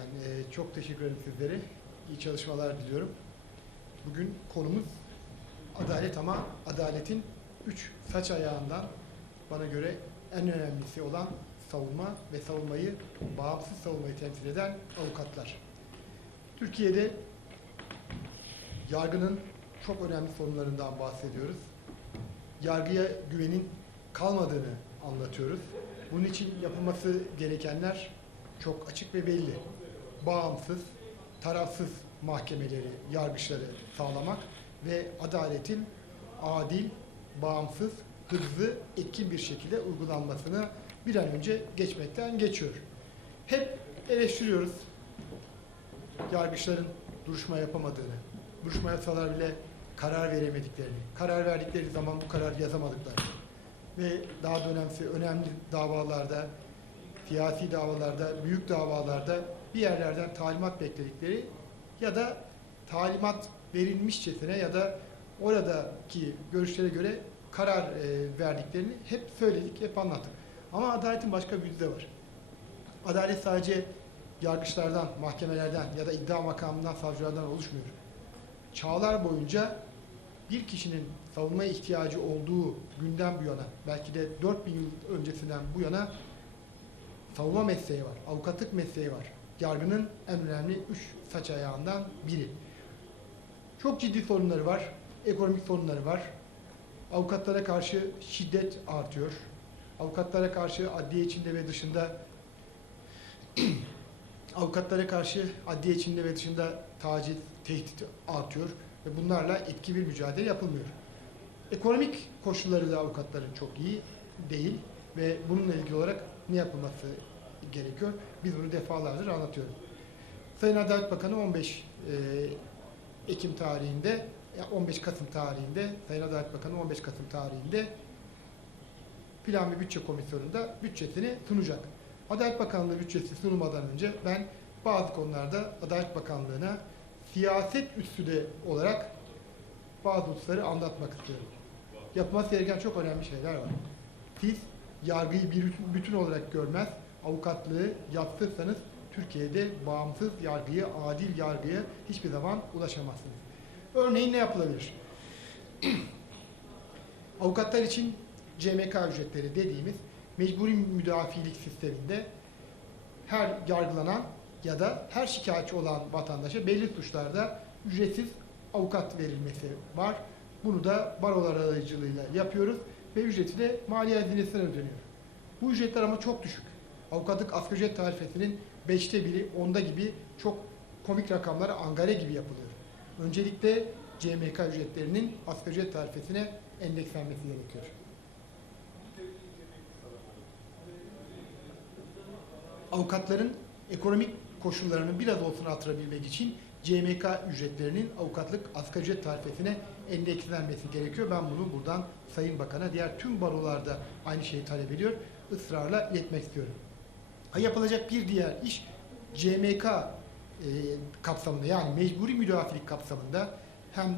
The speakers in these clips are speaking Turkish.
Ben e, çok teşekkür ederim sizlere. İyi çalışmalar diliyorum. Bugün konumuz adalet ama adaletin üç saç ayağından bana göre en önemlisi olan savunma ve savunmayı, bağımsız savunmayı temsil eden avukatlar. Türkiye'de yargının çok önemli sorunlarından bahsediyoruz. Yargıya güvenin kalmadığını anlatıyoruz. Bunun için yapılması gerekenler çok açık ve belli. Bağımsız, tarafsız mahkemeleri, yargıçları sağlamak ve adaletin adil, bağımsız, hızlı, etkin bir şekilde uygulanmasını bir an önce geçmekten geçiyor. Hep eleştiriyoruz yargıçların duruşma yapamadığını, duruşma yapsalar bile karar veremediklerini, karar verdikleri zaman bu karar yazamadıklarını ve daha da önemlisi önemli davalarda, siyasi davalarda, büyük davalarda bir yerlerden talimat bekledikleri ya da talimat verilmişçesine ya da oradaki görüşlere göre karar e, verdiklerini hep söyledik, hep anlattık. Ama adaletin başka bir yüzü var. Adalet sadece yargıçlardan, mahkemelerden ya da iddia makamından, savcılardan oluşmuyor. Çağlar boyunca bir kişinin savunma ihtiyacı olduğu günden bu yana, belki de 4000 yıl öncesinden bu yana savunma mesleği var, avukatlık mesleği var. Yargının en önemli üç saç ayağından biri. Çok ciddi sorunları var, ekonomik sorunları var. Avukatlara karşı şiddet artıyor. Avukatlara karşı adliye içinde ve dışında avukatlara karşı adliye içinde ve dışında taciz, tehdit artıyor ve bunlarla etki bir mücadele yapılmıyor. Ekonomik koşulları da avukatların çok iyi değil ve bununla ilgili olarak ne yapılması gerekiyor? Biz bunu defalardır anlatıyoruz. Sayın Adalet Bakanı 15 e, Ekim tarihinde, ya 15 Kasım tarihinde, Sayın Adalet Bakanı 15 Kasım tarihinde Plan ve Bütçe Komisyonu'nda bütçesini sunacak. Adalet Bakanlığı bütçesi sunulmadan önce ben bazı konularda Adalet Bakanlığı'na siyaset üssü de olarak bazı hususları anlatmak istiyorum. Yapılması gereken çok önemli şeyler var. Siz yargıyı bir bütün olarak görmez, avukatlığı yaptırsanız Türkiye'de bağımsız yargıya, adil yargıya hiçbir zaman ulaşamazsınız. Örneğin ne yapılabilir? Avukatlar için CMK ücretleri dediğimiz mecburi müdafilik sisteminde her yargılanan ya da her şikayetçi olan vatandaşa belli suçlarda ücretsiz avukat verilmesi var. Bunu da barolar aracılığıyla yapıyoruz ve ücreti de maliye hazinesine ödeniyor. Bu ücretler ama çok düşük. Avukatlık asgari ücret tarifesinin beşte biri, onda gibi çok komik rakamlara angare gibi yapılıyor. Öncelikle CMK ücretlerinin asgari ücret tarifesine endekslenmesi gerekiyor. avukatların ekonomik koşullarını biraz olsun artırabilmek için CMK ücretlerinin avukatlık asgari ücret tarifesine endekslenmesi gerekiyor. Ben bunu buradan Sayın Bakan'a diğer tüm barolarda aynı şeyi talep ediyor. ısrarla iletmek istiyorum. Yapılacak bir diğer iş CMK e, kapsamında yani mecburi müdafilik kapsamında hem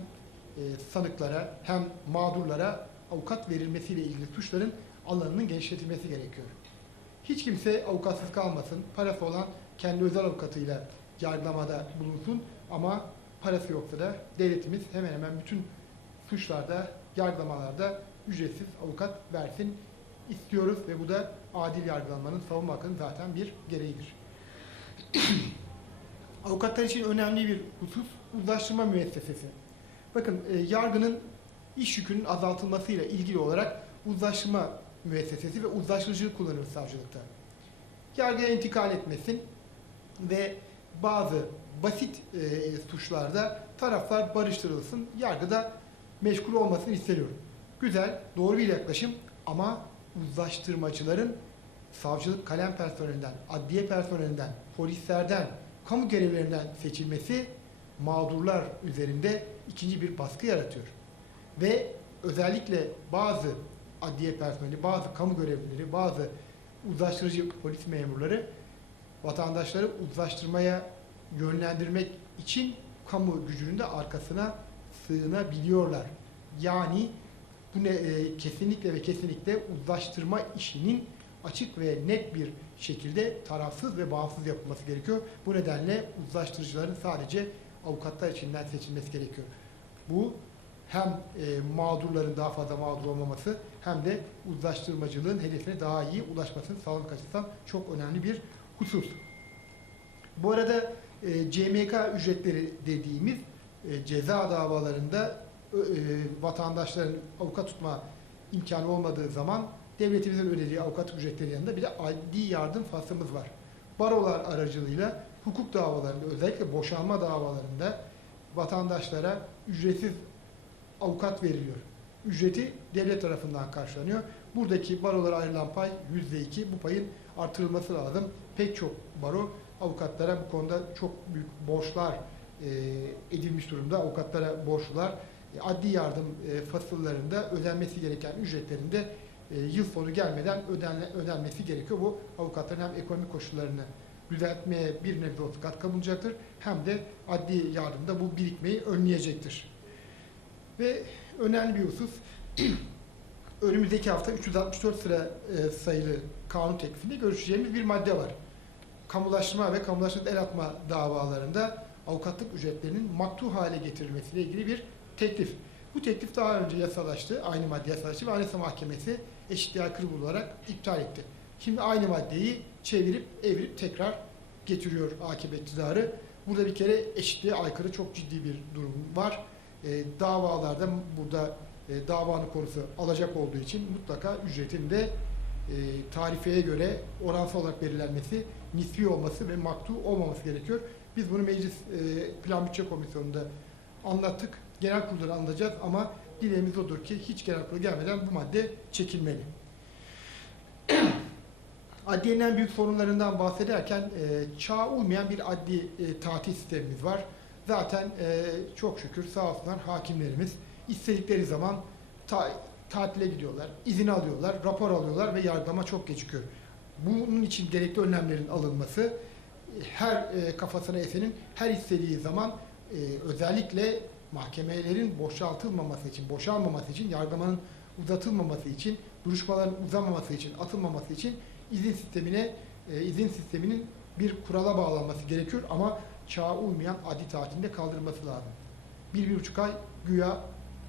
e, sanıklara hem mağdurlara avukat verilmesiyle ilgili suçların alanının genişletilmesi gerekiyor. Hiç kimse avukatsız kalmasın. Parası olan kendi özel avukatıyla yargılamada bulunsun ama parası yoksa da devletimiz hemen hemen bütün suçlarda, yargılamalarda ücretsiz avukat versin istiyoruz ve bu da adil yargılanmanın, savunma hakkının zaten bir gereğidir. Avukatlar için önemli bir husus uzlaştırma müessesesi. Bakın e, yargının iş yükünün azaltılmasıyla ilgili olarak uzlaştırma müessesesi ve uzlaştırıcılık kullanır savcılıkta. Yargıya intikal etmesin ve bazı basit e, suçlarda taraflar barıştırılsın, yargıda meşgul olmasını isteniyorum. Güzel, doğru bir yaklaşım ama uzlaştırmacıların savcılık kalem personelinden, adliye personelinden, polislerden, kamu görevlerinden seçilmesi mağdurlar üzerinde ikinci bir baskı yaratıyor. Ve özellikle bazı adliye personeli, bazı kamu görevlileri, bazı uzlaştırıcı polis memurları vatandaşları uzlaştırmaya yönlendirmek için kamu gücünün de arkasına sığınabiliyorlar. Yani bu ne, e, kesinlikle ve kesinlikle uzlaştırma işinin açık ve net bir şekilde tarafsız ve bağımsız yapılması gerekiyor. Bu nedenle uzlaştırıcıların sadece avukatlar içinden seçilmesi gerekiyor. Bu hem e, mağdurların daha fazla mağdur olmaması hem de uzlaştırmacılığın hedefine daha iyi ulaşmasını sağlamak açısından çok önemli bir husus. Bu arada e, CMK ücretleri dediğimiz e, ceza davalarında e, vatandaşların avukat tutma imkanı olmadığı zaman devletimizin ödediği avukat ücretleri yanında bir de adli yardım faslımız var. Barolar aracılığıyla hukuk davalarında özellikle boşanma davalarında vatandaşlara ücretsiz avukat veriliyor. Ücreti devlet tarafından karşılanıyor. Buradaki barolara ayrılan pay %2. Bu payın artırılması lazım. Pek çok baro avukatlara bu konuda çok büyük borçlar e, edilmiş durumda. Avukatlara borçlular. Adli yardım e, fasıllarında ödenmesi gereken ücretlerinde e, yıl sonu gelmeden ödenmesi gerekiyor. Bu avukatların hem ekonomik koşullarını düzeltmeye bir nebze olsa katkı bulunacaktır. Hem de adli yardımda bu birikmeyi önleyecektir. Ve önemli bir husus, önümüzdeki hafta 364 sıra e, sayılı kanun teklifinde görüşeceğimiz bir madde var. Kamulaştırma ve kamulaştırma el atma davalarında avukatlık ücretlerinin maktu hale getirilmesiyle ilgili bir teklif. Bu teklif daha önce yasalaştı, aynı madde yasalaştı ve Anayasa Mahkemesi eşitliğe aykırı bularak iptal etti. Şimdi aynı maddeyi çevirip evirip tekrar getiriyor AKP iktidarı. Burada bir kere eşitliğe aykırı çok ciddi bir durum var. E, davalarda burada e, davanın konusu alacak olduğu için mutlaka ücretin de e, tarifeye göre oransal olarak belirlenmesi, nispi olması ve maktu olmaması gerekiyor. Biz bunu Meclis e, Plan Bütçe Komisyonu'nda anlattık. Genel kurulda anlatacağız ama dileğimiz odur ki hiç genel kurula gelmeden bu madde çekilmeli. Adliyenin en büyük sorunlarından bahsederken e, çağa uymayan bir adli e, tatil sistemimiz var. Zaten e, çok şükür sağ olsunlar hakimlerimiz istedikleri zaman ta- tatile gidiyorlar, izin alıyorlar, rapor alıyorlar ve yargılama çok gecikiyor. Bunun için gerekli önlemlerin alınması, her e, kafasına esenin her istediği zaman e, özellikle mahkemelerin boşaltılmaması için, boşalmaması için, yargılamanın uzatılmaması için, duruşmaların uzamaması için, atılmaması için izin sistemine, e, izin sisteminin bir kurala bağlanması gerekiyor ama çağa uymayan adli tatilinde kaldırılması lazım. Bir, bir buçuk ay güya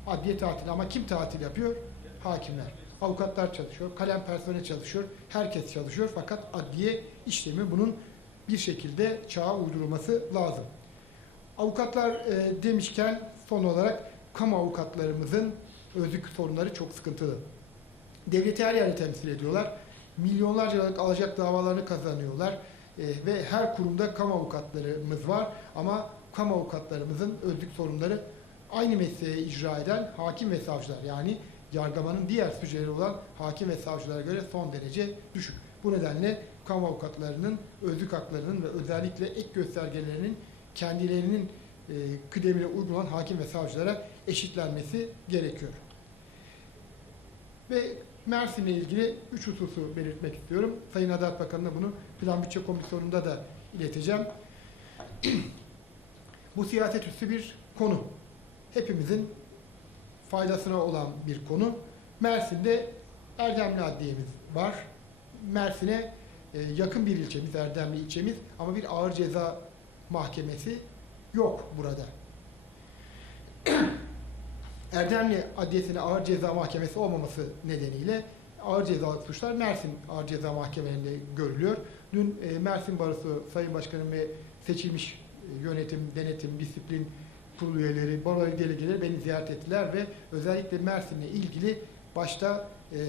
adliye tatili ama kim tatil yapıyor? Hakimler. Avukatlar çalışıyor, kalem personeli çalışıyor, herkes çalışıyor fakat adliye işlemi bunun bir şekilde çağa uydurulması lazım. Avukatlar e, demişken son olarak kamu avukatlarımızın özlük sorunları çok sıkıntılı. Devleti her yerde temsil ediyorlar. Milyonlarca liralık alacak davalarını kazanıyorlar. E, ve her kurumda kamu avukatlarımız var ama kamu avukatlarımızın özlük sorunları aynı mesleği icra eden hakim ve savcılar yani yargılamanın diğer süceleri olan hakim ve savcılara göre son derece düşük. Bu nedenle kamu avukatlarının özlük haklarının ve özellikle ek göstergelerinin kendilerinin e, kıdemine uygun olan hakim ve savcılara eşitlenmesi gerekiyor. Ve Mersin'le ilgili üç hususu belirtmek istiyorum. Sayın Adalet Bakanı'na bunu Plan Bütçe Komisyonu'nda da ileteceğim. Bu siyaset üstü bir konu. Hepimizin faydasına olan bir konu. Mersin'de Erdemli Adliyemiz var. Mersin'e e, yakın bir ilçemiz, Erdemli ilçemiz ama bir ağır ceza mahkemesi yok burada. Erdemli Adliyesi'ne ağır ceza mahkemesi olmaması nedeniyle ağır cezalık suçlar Mersin Ağır Ceza Mahkemelerinde görülüyor. Dün e, Mersin Barosu Sayın Başkanım ve seçilmiş e, yönetim, denetim, disiplin kurulu üyeleri, baro delegeleri beni ziyaret ettiler ve özellikle Mersin'le ilgili başta e,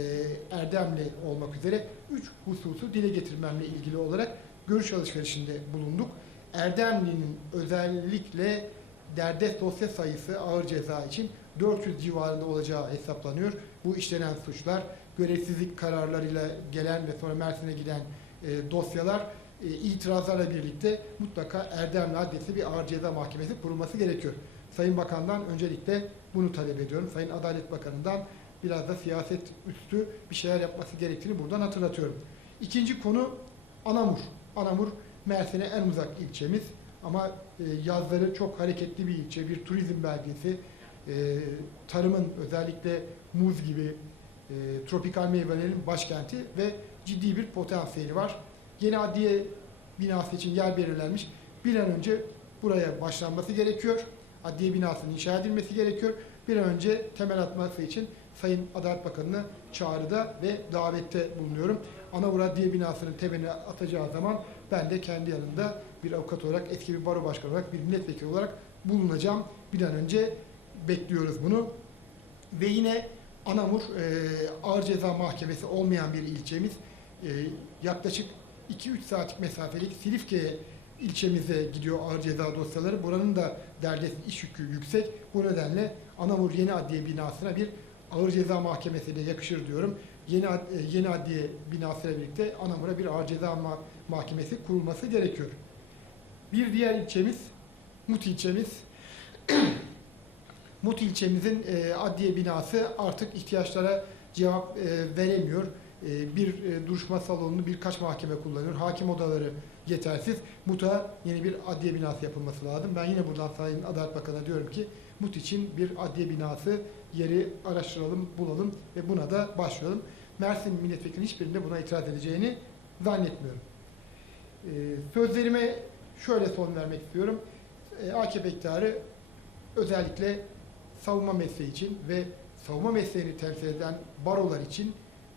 Erdemli olmak üzere üç hususu dile getirmemle ilgili olarak görüş alışverişinde bulunduk. Erdemli'nin özellikle derdest dosya sayısı ağır ceza için 400 civarında olacağı hesaplanıyor. Bu işlenen suçlar, görevsizlik kararlarıyla gelen ve sonra Mersin'e giden e, dosyalar e, itirazlarla birlikte mutlaka Erdemli Adliyesi bir ağır ceza mahkemesi kurulması gerekiyor. Sayın Bakan'dan öncelikle bunu talep ediyorum. Sayın Adalet Bakanı'ndan biraz da siyaset üstü bir şeyler yapması gerektiğini buradan hatırlatıyorum. İkinci konu Anamur. Anamur Mersin'e en uzak ilçemiz ama e, yazları çok hareketli bir ilçe, bir turizm belgesi. E, tarımın özellikle muz gibi e, tropikal meyvelerin başkenti ve ciddi bir potansiyeli var. Yeni adliye binası için yer belirlenmiş. Bir an önce buraya başlanması gerekiyor. Adliye binasının inşa edilmesi gerekiyor. Bir an önce temel atması için Sayın Adalet Bakanı'na çağrıda ve davette bulunuyorum. Anavur Adliye binasının temelini atacağı zaman ben de kendi yanında bir avukat olarak, eski bir baro başkanı olarak, bir milletvekili olarak bulunacağım. Bir an önce bekliyoruz bunu. Ve yine Anamur e, Ağır Ceza Mahkemesi olmayan bir ilçemiz. E, yaklaşık 2-3 saatlik mesafelik Silifke'ye ilçemize gidiyor ağır ceza dosyaları. Buranın da derdesi iş yükü yüksek. Bu nedenle Anamur Yeni Adliye binasına bir ağır ceza mahkemesi de yakışır diyorum. Yeni, e, yeni adliye binasıyla birlikte Anamur'a bir ağır ceza ma- mahkemesi kurulması gerekiyor. Bir diğer ilçemiz Mut ilçemiz. Mut ilçemizin e, adliye binası artık ihtiyaçlara cevap e, veremiyor. E, bir e, duruşma salonunu birkaç mahkeme kullanıyor. Hakim odaları yetersiz. Mut'a yeni bir adliye binası yapılması lazım. Ben yine buradan Sayın Adalet Bakanı'na diyorum ki Mut için bir adliye binası yeri araştıralım, bulalım ve buna da başlayalım. Mersin milletvekili hiçbirinde buna itiraz edeceğini zannetmiyorum. E, sözlerime şöyle son vermek istiyorum. E, AKP iktidarı özellikle savunma mesleği için ve savunma mesleğini temsil eden barolar için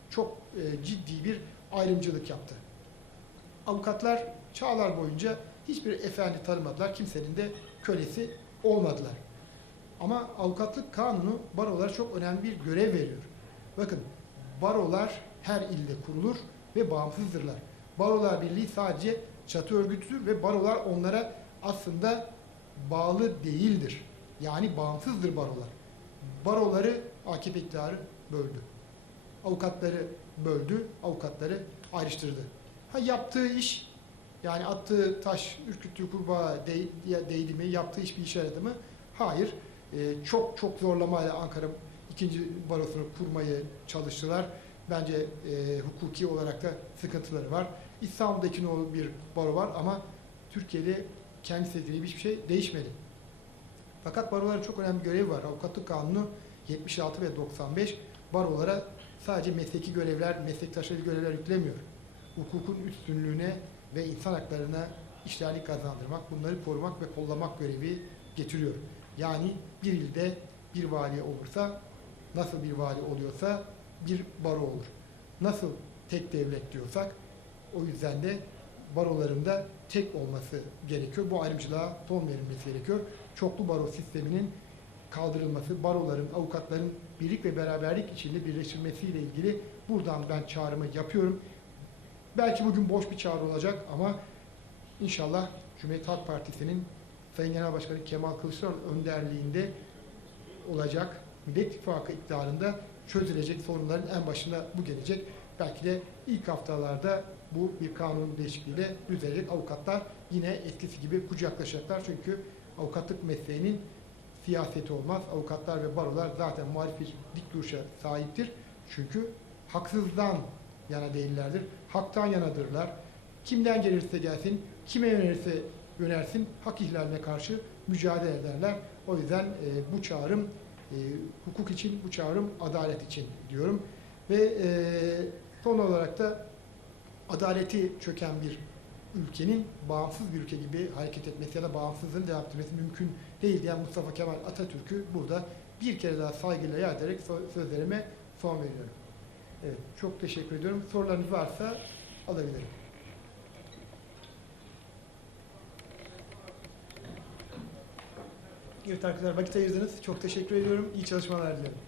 çok e, ciddi bir ayrımcılık yaptı. Avukatlar çağlar boyunca hiçbir efendi tanımadılar, kimsenin de kölesi olmadılar. Ama avukatlık kanunu barolara çok önemli bir görev veriyor. Bakın barolar her ilde kurulur ve bağımsızdırlar. Barolar Birliği sadece çatı örgütüdür ve barolar onlara aslında bağlı değildir. Yani bağımsızdır barolar. Baroları AKP iktidarı böldü. Avukatları böldü, avukatları ayrıştırdı. Ha yaptığı iş, yani attığı taş, ürküttüğü kurbağa değ- değdi mi, yaptığı iş bir işe yaradı mı? Hayır. Ee, çok çok zorlamayla Ankara ikinci barosunu kurmayı çalıştılar. Bence e, hukuki olarak da sıkıntıları var. İstanbul'da iki nolu bir baro var ama Türkiye'de kendi istediği hiçbir şey değişmedi. Fakat baroların çok önemli görevi var. Avukatlık Kanunu 76 ve 95 barolara sadece mesleki görevler, meslektaşları görevler yüklemiyor. Hukukun üstünlüğüne ve insan haklarına işlerlik kazandırmak, bunları korumak ve kollamak görevi getiriyor. Yani bir ilde bir vali olursa, nasıl bir vali oluyorsa bir baro olur. Nasıl tek devlet diyorsak, o yüzden de baroların da tek olması gerekiyor. Bu ayrımcılığa son verilmesi gerekiyor. Çoklu baro sisteminin kaldırılması, baroların, avukatların birlik ve beraberlik içinde birleştirilmesiyle ilgili buradan ben çağrımı yapıyorum. Belki bugün boş bir çağrı olacak ama inşallah Cumhuriyet Halk Partisi'nin Sayın Genel Başkanı Kemal Kılıçdaroğlu önderliğinde olacak Millet İttifakı iktidarında çözülecek sorunların en başında bu gelecek. Belki de ilk haftalarda bu bir kanun değişikliğiyle düzelecek. Avukatlar yine eskisi gibi kucaklaşacaklar. Çünkü avukatlık mesleğinin siyaseti olmaz. Avukatlar ve barolar zaten muhalif bir dik duruşa sahiptir. Çünkü haksızdan yana değillerdir. Haktan yanadırlar. Kimden gelirse gelsin, kime yönelirse yönelsin, hak ihlaline karşı mücadele ederler. O yüzden e, bu çağrım e, hukuk için, bu çağrım adalet için diyorum. Ve e, son olarak da adaleti çöken bir ülkenin bağımsız bir ülke gibi hareket etmesi ya da bağımsızlığını devam etmesi mümkün değil diyen Mustafa Kemal Atatürk'ü burada bir kere daha saygıyla yad ederek sözlerime son veriyorum. Evet, çok teşekkür ediyorum. Sorularınız varsa alabilirim. Evet arkadaşlar vakit ayırdınız. Çok teşekkür ediyorum. İyi çalışmalar dilerim.